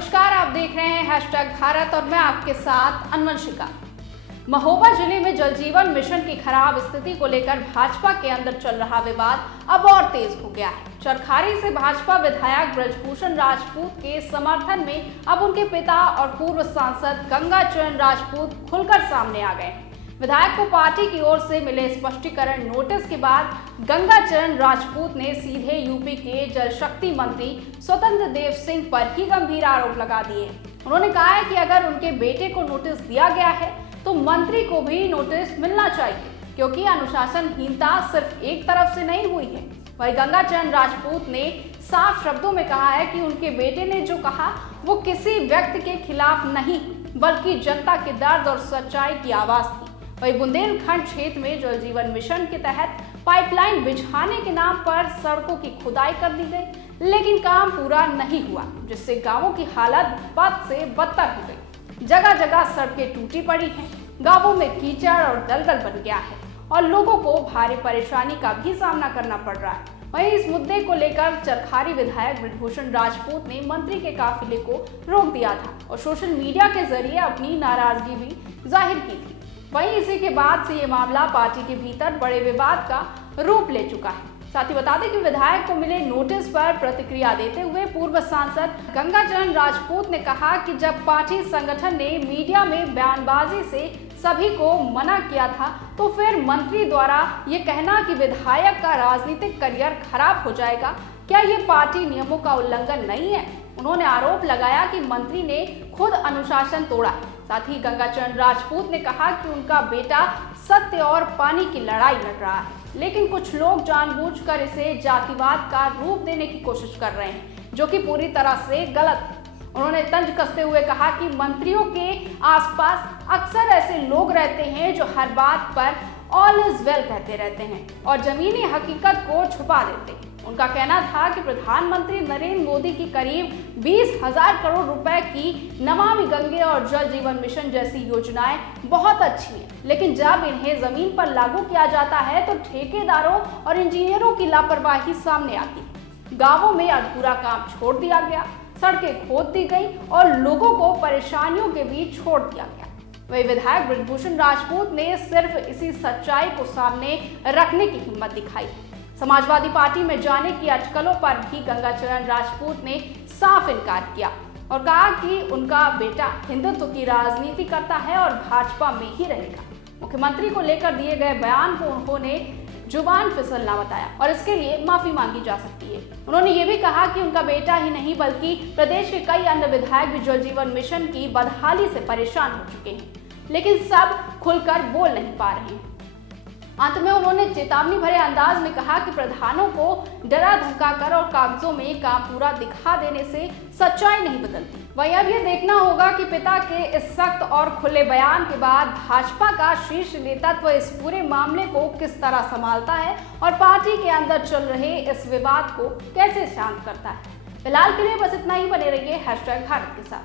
नमस्कार, आप देख रहे हैं #भारत और मैं आपके साथ अनवंशिका। महोबा जिले में जल जीवन मिशन की खराब स्थिति को लेकर भाजपा के अंदर चल रहा विवाद अब और तेज हो गया है। चरखारी से भाजपा विधायक ब्रजभूषण राजपूत के समर्थन में अब उनके पिता और पूर्व सांसद गंगाचरण राजपूत खुलकर सामने आ गए हैं। विधायक को पार्टी की ओर से मिले स्पष्टीकरण नोटिस के बाद गंगाचरण राजपूत ने सीधे यूपी के जल शक्ति मंत्री स्वतंत्र देव सिंह पर ही गंभीर आरोप लगा दिए। उन्होंने कहा है कि अगर उनके बेटे को नोटिस दिया गया है तो मंत्री को भी नोटिस मिलना चाहिए, क्योंकि अनुशासनहीनता सिर्फ एक तरफ से नहीं हुई है। वहीं गंगाचरण राजपूत ने साफ शब्दों में कहा है कि उनके बेटे ने जो कहा वो किसी व्यक्ति के खिलाफ नहीं, बल्कि जनता के दर्द और सच्चाई की आवाज थी। वहीं बुंदेलखंड क्षेत्र में जल जीवन मिशन के तहत पाइपलाइन बिछाने के नाम पर सड़कों की खुदाई कर दी गई, लेकिन काम पूरा नहीं हुआ, जिससे गांवों की हालत बद से बदतर हो गई। जगह जगह सड़कें टूटी पड़ी हैं, गांवों में कीचड़ और दलदल बन गया है और लोगों को भारी परेशानी का भी सामना करना पड़ रहा है। वहीं इस मुद्दे को लेकर चरखारी विधायक ब्रजभूषण राजपूत ने मंत्री के काफिले को रोक दिया था और सोशल मीडिया के जरिए अपनी नाराजगी भी जाहिर की थी। वहीं इसी के बाद से ये मामला पार्टी के भीतर बड़े विवाद का रूप ले चुका है। साथ ही बता दें कि विधायक को मिले नोटिस पर प्रतिक्रिया देते हुए पूर्व सांसद गंगाचरण राजपूत ने कहा कि जब पार्टी संगठन ने मीडिया में बयानबाजी से सभी को मना किया था, तो फिर मंत्री द्वारा ये कहना कि विधायक का राजनीतिक करियर खराब हो जाएगा, क्या ये पार्टी नियमों का उल्लंघन नहीं है? उन्होंने आरोप लगाया कि मंत्री ने खुद अनुशासन तोड़ा। साथ ही गंगाचरण राजपूत ने कहा कि उनका बेटा सत्य और पानी की लड़ाई लड़ रहा है, लेकिन कुछ लोग जानबूझकर इसे जातिवाद का रूप देने की कोशिश कर रहे हैं, जो कि पूरी तरह से गलत है। उन्होंने तंज कसते हुए कहा कि मंत्रियों के आसपास अक्सर ऐसे लोग रहते हैं जो हर बात पर ऑल इज वेल कहते रहते हैं और जमीनी हकीकत को छुपा देते हैं। उनका कहना था कि प्रधानमंत्री नरेंद्र मोदी की करीब 20,000 करोड़ रुपए की नमामि गंगे और जल जीवन मिशन जैसी योजनाएं बहुत अच्छी हैं, लेकिन जब इन्हें जमीन पर लागू किया जाता है तो ठेकेदारों और इंजीनियरों की लापरवाही सामने आती है। गांवों में अधूरा काम छोड़ दिया गया, सड़कें खोद दी गई और लोगों को परेशानियों के बीच छोड़ दिया गया। वही विधायक ब्रजभूषण राजपूत ने सिर्फ इसी सच्चाई को सामने रखने की हिम्मत दिखाई। समाजवादी पार्टी में जाने की अटकलों पर भी गंगाचरण राजपूत ने साफ इनकार किया और कहा कि उनका बेटा हिंदुत्व की राजनीति करता है और भाजपा में ही रहेगा। मुख्यमंत्री को लेकर दिए गए बयान को उन्होंने जुबान फिसलना बताया और इसके लिए माफी मांगी जा सकती है। उन्होंने ये भी कहा कि उनका बेटा ही नहीं बल्कि प्रदेश के कई अन्य विधायक भी जल जीवन मिशन की बदहाली से परेशान हो चुके हैं, लेकिन सब खुलकर बोल नहीं पा रहे हैं। अंत में उन्होंने चेतावनी भरे अंदाज में कहा कि प्रधानों को डरा धमकाकर और कागजों में काम पूरा दिखा देने से सच्चाई नहीं बदलती। वहीं अब ये देखना होगा कि पिता के इस सख्त और खुले बयान के बाद भाजपा का शीर्ष नेतृत्व इस पूरे मामले को किस तरह संभालता है और पार्टी के अंदर चल रहे इस विवाद को कैसे शांत करता है। फिलहाल के लिए बस इतना ही। बने रहिए #भारत के साथ।